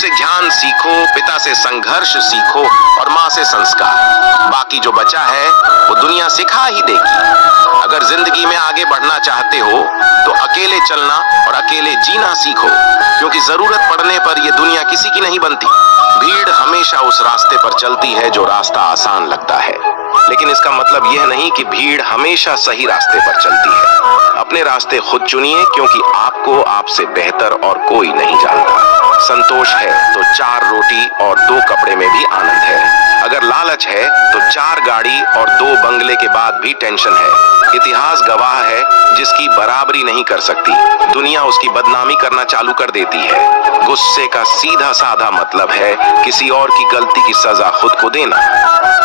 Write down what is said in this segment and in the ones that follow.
से ज्ञान सीखो, पिता से संघर्ष सीखो और माँ से संस्कार। बाकी जो बचा है वो दुनिया सिखा ही देगी। अगर जिंदगी में आगे बढ़ना चाहते हो तो अकेले चलना और अकेले जीना सीखो, क्योंकि जरूरत पड़ने पर ये दुनिया किसी की नहीं बनती। भीड़ हमेशा उस रास्ते पर चलती है जो रास्ता आसान लगता है, लेकिन इसका मतलब यह नहीं कि भीड़ हमेशा सही रास्ते पर चलती है। अपने रास्ते खुद चुनिए, क्योंकि आपको आपसे बेहतर और कोई नहीं जानता। संतोष है तो 4 रोटी और 2 कपड़े में भी आनंद है। अगर लालच है तो 4 गाड़ी और 2 बंगले के बाद भी टेंशन है। इतिहास गवाह है, जिसकी बराबरी नहीं कर सकती दुनिया उसकी बदनामी करना चालू कर देती है। गुस्से का सीधा साधा मतलब है किसी और की गलती की सजा खुद को देना।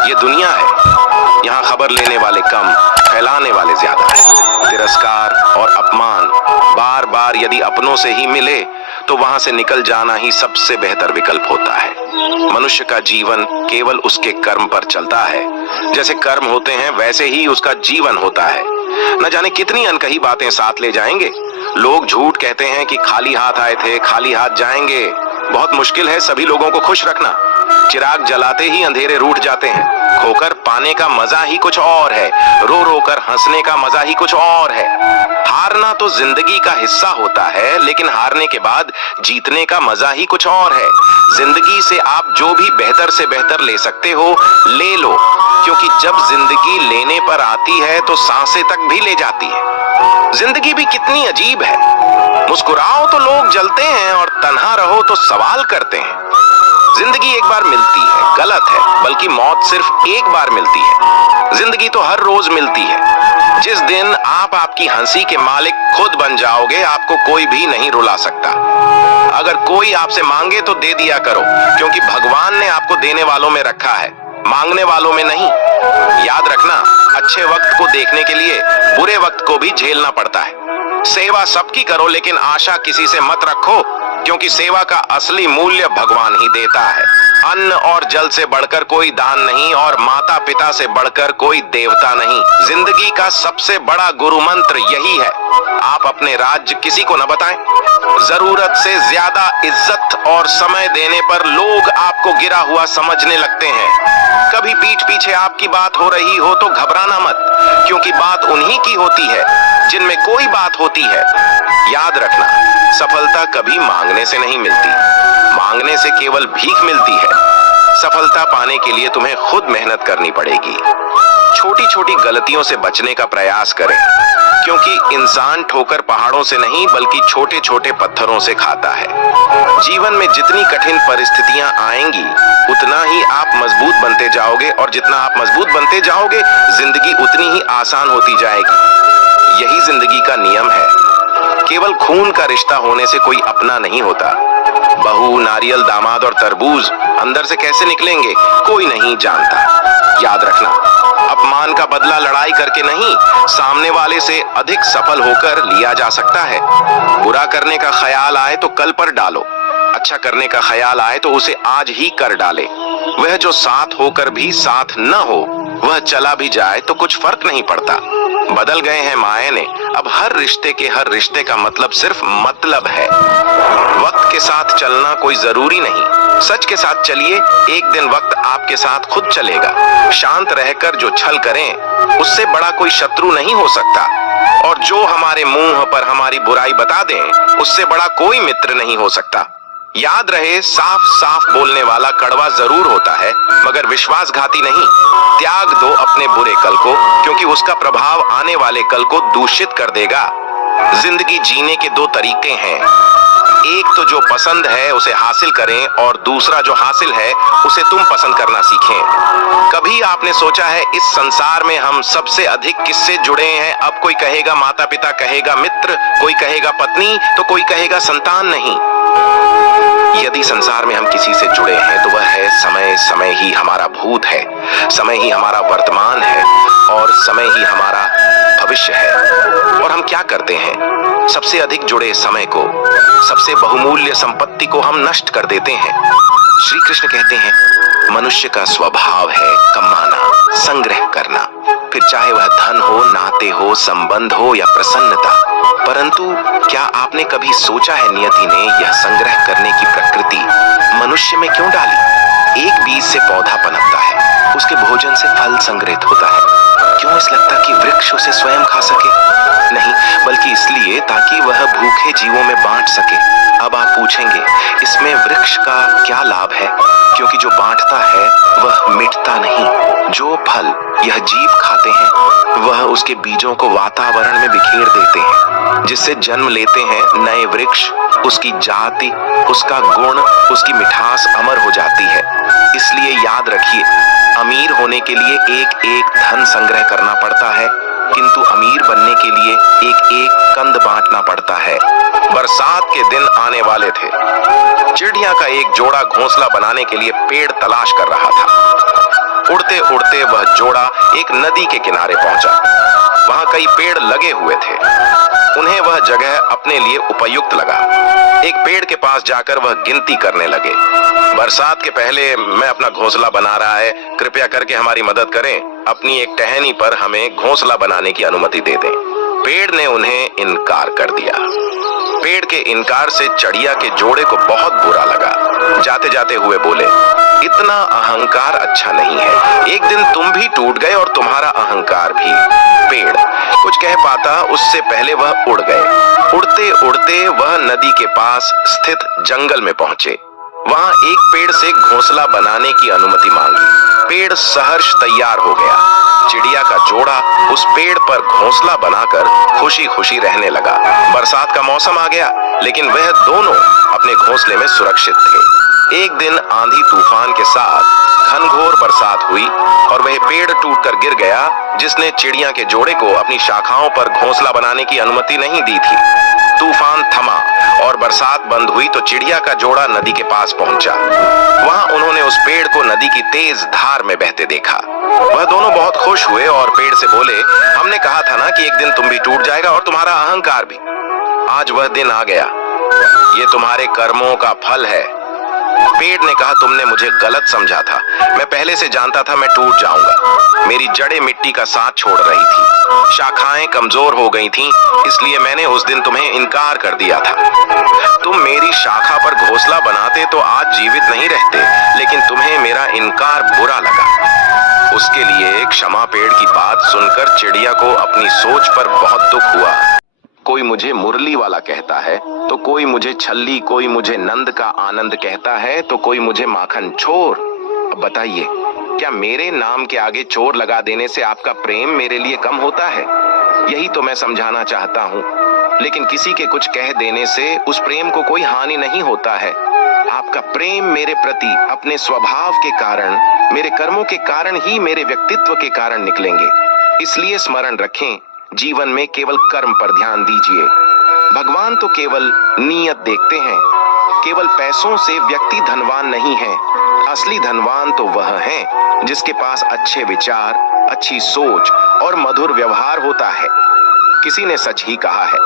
ये दुनिया है, यहाँ खबर लेने वाले कम, फैलाने वाले ज्यादा है। तिरस्कार और अपमान बार बार यदि अपनों से ही मिले तो वहां से निकल जाना ही सबसे बेहतर विकल्प होता है। मनुष्य का जीवन केवल उसके कर्म पर चलता है। जैसे कर्म होते हैं वैसे ही उसका जीवन होता है। न जाने कितनी अनकही बातें साथ ले जाएंगे। लोग झूठ कहते हैं कि खाली हाथ आए थे, खाली हाथ जाएंगे। बहुत मुश्किल है सभी लोगों को खुश रखना। चिराग जलाते ही अंधेरे रूठ जाते हैं। खोकर पाने का मजा ही कुछ और है, रो रो कर हंसने का मजा ही कुछ और है। हारना तो जिंदगी का हिस्सा होता है, लेकिन हारने के बाद जीतने का मजा ही कुछ और है। जिंदगी से आप जो भी बेहतर से बेहतर ले सकते हो ले लो, क्योंकि जब जिंदगी लेने पर आती है तो सांसें तक भी ले जाती है। जिंदगी भी कितनी अजीब है। मुस्कुराओ तो लोग जलते हैं और तन्हा रहो तो सवाल करते हैं। जिंदगी एक बार मिलती है, गलत है, बल्कि मौत सिर्फ एक बार मिलती है। जिंदगी तो हर रोज मिलती है। जिस दिन आप आपकी हंसी के मालिक खुद बन जाओगे, आपको कोई भी नहीं रुला सकता। अगर कोई आपसे मांगे तो दे दिया करो, क्योंकि भगवान ने आपको देने वालों में रखा है, मांगने वालों में नहीं। याद रखना, अच्छे वक्त को देखने के लिए बुरे वक्त को भी झेलना पड़ता है। सेवा सबकी करो, लेकिन आशा किसी से मत रखो, क्योंकि सेवा का असली मूल्य भगवान ही देता है। अन्न और जल से बढ़कर कोई दान नहीं, और माता पिता से बढ़कर कोई देवता नहीं। जिंदगी का सबसे बड़ा गुरु मंत्र यही है, आप अपने राज्य किसी को न बताएं। जरूरत से ज्यादा इज्जत और समय देने पर लोग आपको गिरा हुआ समझने लगते हैं। कभी पीठ पीछे आपकी बात हो रही हो तो घबराना मत, क्योंकि बात उन्हीं की होती है जिनमें कोई बात होती है। याद रखना, सफलता कभी मांगने से नहीं मिलती, मांगने से केवल भीख मिलती है। सफलता पाने के लिए तुम्हें खुद मेहनत करनी पड़ेगी। छोटी छोटी गलतियों से बचने का प्रयास करें, क्योंकि इंसान ठोकर पहाड़ों से नहीं बल्कि छोटे छोटे पत्थरों से खाता है। जीवन में जितनी कठिन परिस्थितियां आएंगी उतना ही आप मजबूत बनते जाओगे, और जितना आप मजबूत बनते जाओगे जिंदगी उतनी ही आसान होती जाएगी। यही जिंदगी का नियम है। केवल खून का रिश्ता होने से कोई अपना नहीं होता। बहू, नारियल, दामाद और तरबूज अंदर से कैसे निकलेंगे कोई नहीं जानता। याद रखना, अपमान का बदला लड़ाई करके नहीं, सामने वाले से अधिक सफल होकर लिया जा सकता है। बुरा करने का ख्याल आए तो कल पर डालो, अच्छा करने का ख्याल आए तो उसे आज ही कर डाले। वह जो साथ होकर भी साथ न हो, वह चला भी जाए तो कुछ फर्क नहीं पड़ता। बदल गए हैं मायने, अब हर रिश्ते का मतलब सिर्फ मतलब है। वक्त के साथ चलना कोई जरूरी नहीं, सच के साथ चलिए, एक दिन वक्त आपके साथ खुद चलेगा। शांत रहकर जो छल करें उससे बड़ा कोई शत्रु नहीं हो सकता, और जो हमारे मुंह पर हमारी बुराई बता दें उससे बड़ा कोई मित्र नहीं हो सकता। याद रहे, साफ साफ बोलने वाला कड़वा जरूर होता है मगर विश्वासघाती नहीं। त्याग दो अपने बुरे कल को, क्योंकि उसका प्रभाव आने वाले कल को दूषित कर देगा। जिंदगी जीने के 2 तरीके हैं, एक तो जो पसंद है उसे हासिल करें, और दूसरा जो हासिल है उसे तुम पसंद करना सीखें। कभी आपने सोचा है इस संसार में हम सबसे अधिक किससे जुड़े हैं? अब कोई कहेगा माता पिता, कहेगा मित्र, कोई कहेगा पत्नी, तो कोई कहेगा संतान नहीं। यदि संसार में हम किसी से जुड़े हैं तो वह है समय। समय ही हमारा भूत है, समय ही हमारा वर्तमान है, और समय ही हमारा भविष्य है। और हम क्या करते हैं? सबसे अधिक जुड़े समय को, सबसे बहुमूल्य संपत्ति को हम नष्ट कर देते हैं। श्री कृष्ण कहते हैं, मनुष्य का स्वभाव है कमाना, संग्रह करना, फिर चाहे वह धन हो, नाते हो, संबंध हो या प्रसन्नता। परंतु क्या आपने कभी सोचा है, नियति ने यह संग्रह करने की प्रकृति भविष्य में क्यों डाली? एक बीज से पौधा पनपता है, उसके भोजन से फल संग्रहित होता है। क्यों इस लगता कि वृक्ष उसे स्वयं खा सके? नहीं, बल्कि इसलिए ताकि वह भूखे जीवों में बांट सके। अब आप पूछेंगे, इसमें वृक्ष का क्या लाभ है? क्योंकि जो बांटता है वह मिटता नहीं। जो फल यह जीव खाते हैं वह उसके बीजों को वातावरण में बिखेर देते हैं, जिससे जन्म लेते हैं नए वृक्ष। उसकी जाति, उसका गुण, उसकी मिठास अमर हो जाती है। इसलिए याद रखिए, अमीर होने के लिए एक एक धन संग्रह करना पड़ता है, किंतु अमीर बनने के लिए एक एक कंद बांटना पड़ता है। बरसात के दिन आने वाले थे। चिड़िया का एक जोड़ा घोंसला बनाने के लिए पेड़ तलाश कर रहा था। उड़ते उड़ते वह जोड़ा एक नदी के किनारे पहुंचा। वहां कई पेड़ लगे हुए थे। उन्हें वह जगह अपने लिए उपयुक्त लगा। एक पेड़ के पास जाकर वह गिनती करने लगे। बरसात के पहले मैं अपना घोंसला बना रहा है, कृपया करके हमारी मदद करें। अपनी एक टहनी पर हमें घोंसला बनाने की अनुमति दे दें। पेड़ ने उन्हें इनकार कर दिया। पेड़ के इनकार से चिड़िया के जोड़े को बहुत बुरा लगा। जाते जाते हुए बोले, इतना अहंकार अच्छा नहीं है। एक दिन तुम भी टूट गए और तुम्हारा अहंकार भी। पेड़ कुछ कह पाता उससे पहले वह उड़ गए। उड़ते उड़ते वह नदी के पास स्थित जंगल में पहुंचे। वहां एक पेड़ से घोंसला बनाने की अनुमति मांगी। पेड़ सहर्ष तैयार हो गया। चिड़िया का जोड़ा उस पेड़ पर घोंसला बनाकर खुशी खुशी रहने लगा। बरसात का मौसम आ गया, लेकिन वह दोनों अपने घोंसले में सुरक्षित थे। एक दिन आंधी तूफान के साथ घनघोर बरसात हुई और वह पेड़ टूटकर गिर गया, जिसने चिड़िया के जोड़े को अपनी शाखाओं पर घोंसला बनाने की अनुमति नहीं दी थी। तूफान थमा और बरसात बंद हुई तो चिड़िया का जोड़ा नदी के पास पहुंचा। वहां उन्होंने उस पेड़ को नदी की तेज धार में बहते देखा। वह दोनों बहुत खुश हुए और पेड़ से बोले, हमने कहा था ना कि एक दिन तुम भी टूट जाएगा और तुम्हारा अहंकार भी। आज वह दिन आ गया। ये तुम्हारे कर्मों का फल है। पेड़ ने कहा, तुमने मुझे गलत समझा था। मैं पहले से जानता था मैं टूट जाऊंगा। मेरी जड़ें मिट्टी का साथ छोड़ रही थी, शाखाएं कमजोर हो गई थीं, इसलिए मैंने उस दिन तुम्हें इनकार कर दिया था। तुम मेरी शाखा पर घोंसला बनाते तो आज जीवित नहीं रहते, लेकिन तुम्हें मेरा इनकार बुरा लगा। उसके लिए क्षमा। पेड़ की बात सुनकर चिड़िया को अपनी सोच पर बहुत दुख हुआ। कोई मुझे मुरली वाला कहता है तो कोई मुझे छल्ली, कोई मुझे नंद का आनंद कहता है तो कोई मुझे माखन चोर। अब बताइए, क्या मेरे नाम के आगे चोर लगा देने से आपका प्रेम मेरे लिए कम होता है? यही तो मैं समझाना चाहता हूँ। लेकिन किसी के कुछ कह देने से उस प्रेम को कोई हानि नहीं होता है। आपका प्रेम मेरे प्रति अपने स्वभाव के कारण, मेरे कर्मों के कारण ही मेरे व्यक्तित्व के कारण निकलेंगे। इसलिए स्मरण रखें, जीवन में केवल कर्म पर ध्यान दीजिए। भगवान तो केवल नीयत देखते हैं। केवल पैसों से व्यक्ति धनवान नहीं है। असली धनवान तो वह है जिसके पास अच्छे विचार, अच्छी सोच और मधुर व्यवहार होता है। किसी ने सच ही कहा है,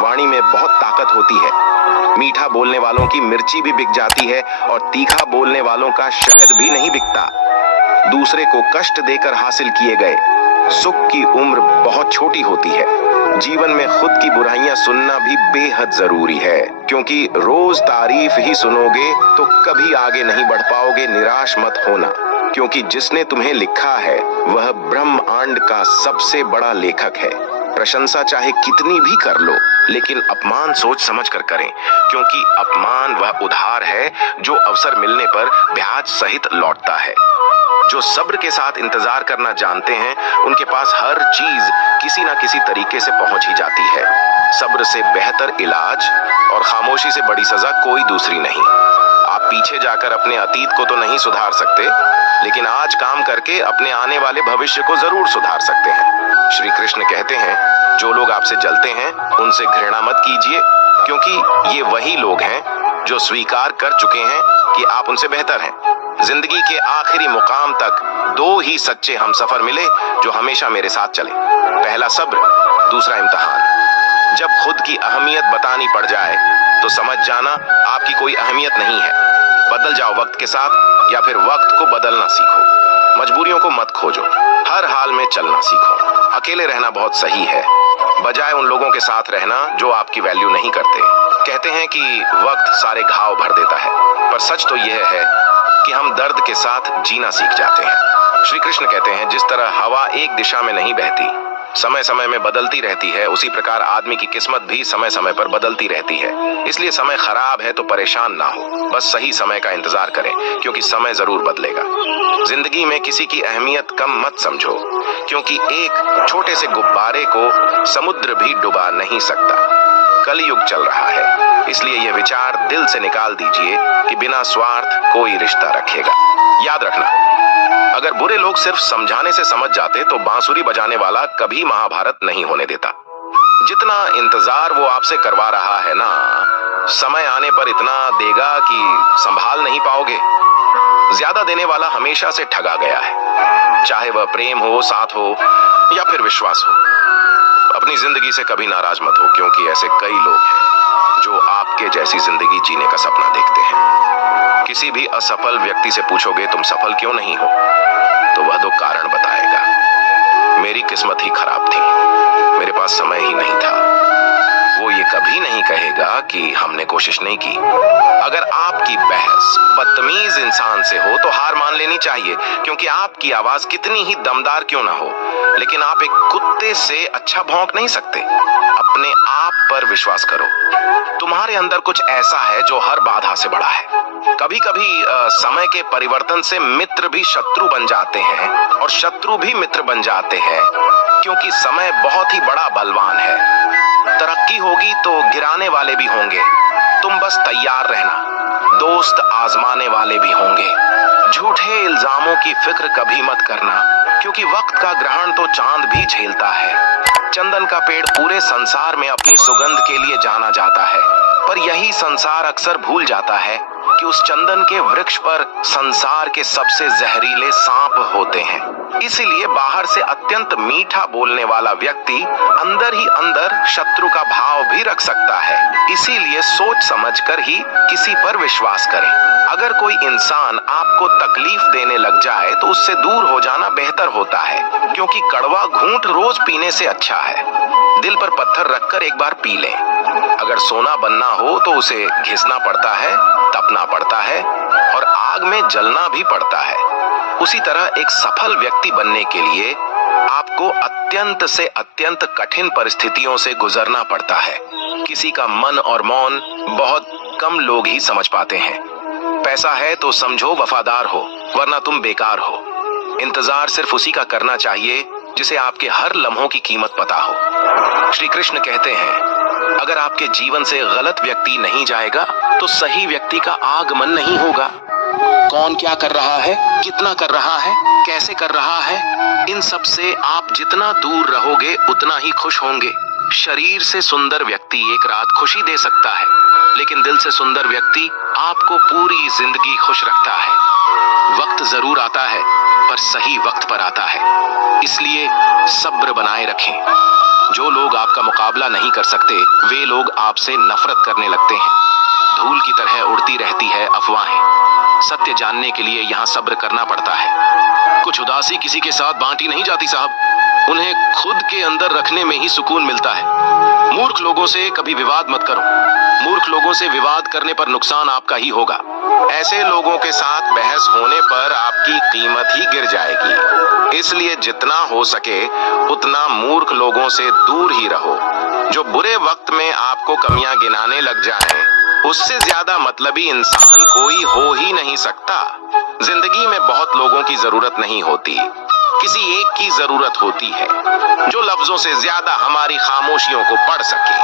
वाणी में बहुत ताकत होती है। मीठा बोलने वालों की मिर्ची भी बिक जाती है और तीखा बोलने वालों का शहद भी नहीं बिकता। दूसरे को कष्ट देकर हासिल किए गए सुख की उम्र बहुत छोटी होती है। जीवन में खुद की बुराइयां सुनना भी बेहद जरूरी है, क्योंकि रोज तारीफ ही सुनोगे तो कभी आगे नहीं बढ़ पाओगे। निराश मत होना, क्योंकि जिसने तुम्हें लिखा है वह ब्रह्मांड का सबसे बड़ा लेखक है। प्रशंसा चाहे कितनी भी कर लो, लेकिन अपमान सोच समझ कर करें, क्योंकि अपमान वह उधार है जो अवसर मिलने पर ब्याज सहित लौटता है। जो सब्र के साथ इंतजार करना जानते हैं, उनके पास हर चीज किसी ना किसी तरीके से पहुंच ही जाती है। सब्र से बेहतर इलाज और खामोशी से बड़ी सजा कोई दूसरी नहीं। आप पीछे जाकर अपने अतीत को तो नहीं सुधार सकते, लेकिन आज काम करके अपने आने वाले भविष्य को जरूर सुधार सकते हैं। श्री कृष्ण कहते हैं, जो लोग आपसे जलते हैं उनसे घृणा मत कीजिए, क्योंकि ये वही लोग हैं जो स्वीकार कर चुके हैं कि आप उनसे बेहतर हैं। जिंदगी के आखिरी मुकाम तक दो ही सच्चे हमसफर मिले जो हमेशा मेरे साथ चले। पहला सब्र, दूसरा इम्तिहान। जब खुद की अहमियत बतानी पड़ जाए तो समझ जाना आपकी कोई अहमियत नहीं है। बदल जाओ वक्त के साथ, या फिर वक्त को बदलना सीखो। मजबूरियों को मत खोजो, हर हाल में चलना सीखो। अकेले रहना बहुत सही है, बजाय उन लोगों के साथ रहना जो आपकी वैल्यू नहीं करते। कहते हैं कि वक्त सारे घाव भर देता है, पर पर सच तो यह है कि हम दर्द के साथ जीना सीख जाते हैं। श्री कृष्ण कहते हैं, जिस तरह हवा एक दिशा में नहीं बहती, समय समय में बदलती रहती है, उसी प्रकार आदमी की किस्मत भी समय समय पर बदलती रहती है। इसलिए समय खराब है तो परेशान ना हो, बस सही समय का इंतजार करें, क्योंकि समय जरूर बदलेगा। जिंदगी में किसी की अहमियत कम मत समझो, क्योंकि एक छोटे से गुब्बारे को समुद्र भी डुबा नहीं सकता। कलयुग चल रहा है, इसलिए यह विचार दिल से निकाल दीजिए कि बिना स्वार्थ कोई रिश्ता रखेगा। याद रखना, अगर बुरे लोग सिर्फ समझाने से समझ जाते तो बांसुरी बजाने वाला कभी महाभारत नहीं होने देता। जितना इंतजार वो आपसे करवा रहा है ना, समय आने पर इतना देगा कि संभाल नहीं पाओगे। ज्यादा देने वाला हमेशा से ठगा गया है, चाहे वह प्रेम हो, साथ हो या फिर विश्वास हो। अपनी जिंदगी से कभी नाराज मत हो, क्योंकि ऐसे कई लोग हैं जो आपके जैसी जिंदगी जीने का सपना देखते हैं। किसी भी असफल व्यक्ति से पूछोगे तुम सफल क्यों नहीं हो, तो वह दो कारण बताएगा। मेरी किस्मत ही खराब थी, मेरे पास समय ही नहीं था। वो ये कभी नहीं कहेगा कि हमने कोशिश नहीं की। अगर आपकी बहस बदतमीज इंसान से हो तो हार मान लेनी चाहिए, क्योंकि आपकी आवाज कितनी ही दमदार क्यों ना हो, लेकिन आप एक कुत्ते से अच्छा भौंक नहीं सकते। अपने आप पर विश्वास करो, तुम्हारे अंदर कुछ ऐसा है जो हर बाधा से बड़ा है। कभी कभी समय के परिवर्तन से मित्र भी शत्रु बन जाते हैं और शत्रु भी मित्र बन जाते हैं, क्योंकि समय बहुत ही बड़ा बलवान है। तरक्की होगी तो गिराने वाले भी होंगे, तुम बस तैयार रहना। दोस्त आजमाने वाले भी होंगे। झूठे इल्जामों की फिक्र कभी मत करना, क्योंकि वक्त का ग्रहण तो चांद भी झेलता है। चंदन का पेड़ पूरे संसार में अपनी सुगंध के लिए जाना जाता है, पर यही संसार अक्सर भूल जाता है कि उस चंदन के वृक्ष पर संसार के सबसे जहरीले सांप होते हैं। इसीलिए बाहर से अत्यंत मीठा बोलने वाला व्यक्ति अंदर ही अंदर शत्रु का भाव भी रख सकता है। इसीलिए सोच समझकर ही किसी पर विश्वास करें। अगर कोई इंसान आपको तकलीफ देने लग जाए तो उससे दूर हो जाना बेहतर होता है, क्योंकि कड़वा घूंट रोज पीने से अच्छा है। दिल पर पत्थर रखकर एक बार पी लें। अगर सोना बनना हो तो उसे घिसना पड़ता है, तपना पड़ता है और आग में जलना भी पड़ता है। उसी तरह एक सफल व्यक्ति बनने के लिए आपको अत्यंत से अत्यंत कठिन परिस्थितियों से गुजरना पड़ता है। किसी का मन और मौन बहुत कम लोग ही समझ पाते हैं। पैसा है तो समझो वफादार हो, वरना तुम बेकार हो। इंतजार सिर्फ उसी का करना चाहिए जिसे आपके हर लम्हों की कीमत पता हो। श्री कृष्ण कहते हैं, अगर आपके जीवन से गलत व्यक्ति नहीं जाएगा तो सही व्यक्ति का आगमन नहीं होगा। कौन क्या कर रहा है, कितना कर रहा है, कैसे कर रहा है, इन सब से आप जितना दूर रहोगे उतना ही खुश होंगे। शरीर से सुंदर व्यक्ति एक रात खुशी दे सकता है, लेकिन दिल से सुंदर व्यक्ति आपको पूरी जिंदगी खुश रखता है। वक्त जरूर आता है, पर सही वक्त पर आता है। इसलिए सब्र बनाए रखें। जो लोग आपका मुकाबला नहीं कर सकते, वे लोग आपसे नफरत करने लगते हैं। धूल की तरह उड़ती रहती है अफवाहें। सत्य जानने के लिए यहाँ सब्र करना पड़ता है। कुछ उदासी किसी के साथ बांटी नहीं जाती साहब, उन्हें खुद के अंदर रखने में ही सुकून मिलता है। मूर्ख लोगों से कभी विवाद मत करो। मूर्ख लोगों से विवाद करने पर नुकसान आपका ही होगा। ऐसे लोगों के साथ बहस होने पर आपकी कीमत ही गिर जाएगी। इसलिए जितना हो सके उतना मूर्ख लोगों से दूर ही रहो। जो बुरे वक्त में आपको कमियां गिनाने लग जाएं, उससे ज्यादा मतलबी इंसान कोई हो ही नहीं सकता। जिंदगी में बहुत लोगों की जरूरत नहीं होती, किसी एक की जरूरत होती है जो लफ्जों से ज्यादा हमारी खामोशियों को पढ़ सके।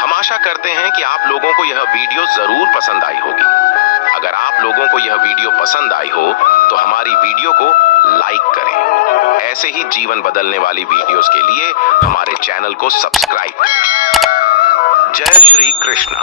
हम आशा करते हैं कि आप लोगों को यह वीडियो जरूर पसंद आई होगी। अगर आप लोगों को यह वीडियो पसंद आई हो तो हमारी वीडियो को लाइक करें। ऐसे ही जीवन बदलने वाली वीडियोस के लिए हमारे चैनल को सब्सक्राइब करें। जय श्री कृष्ण।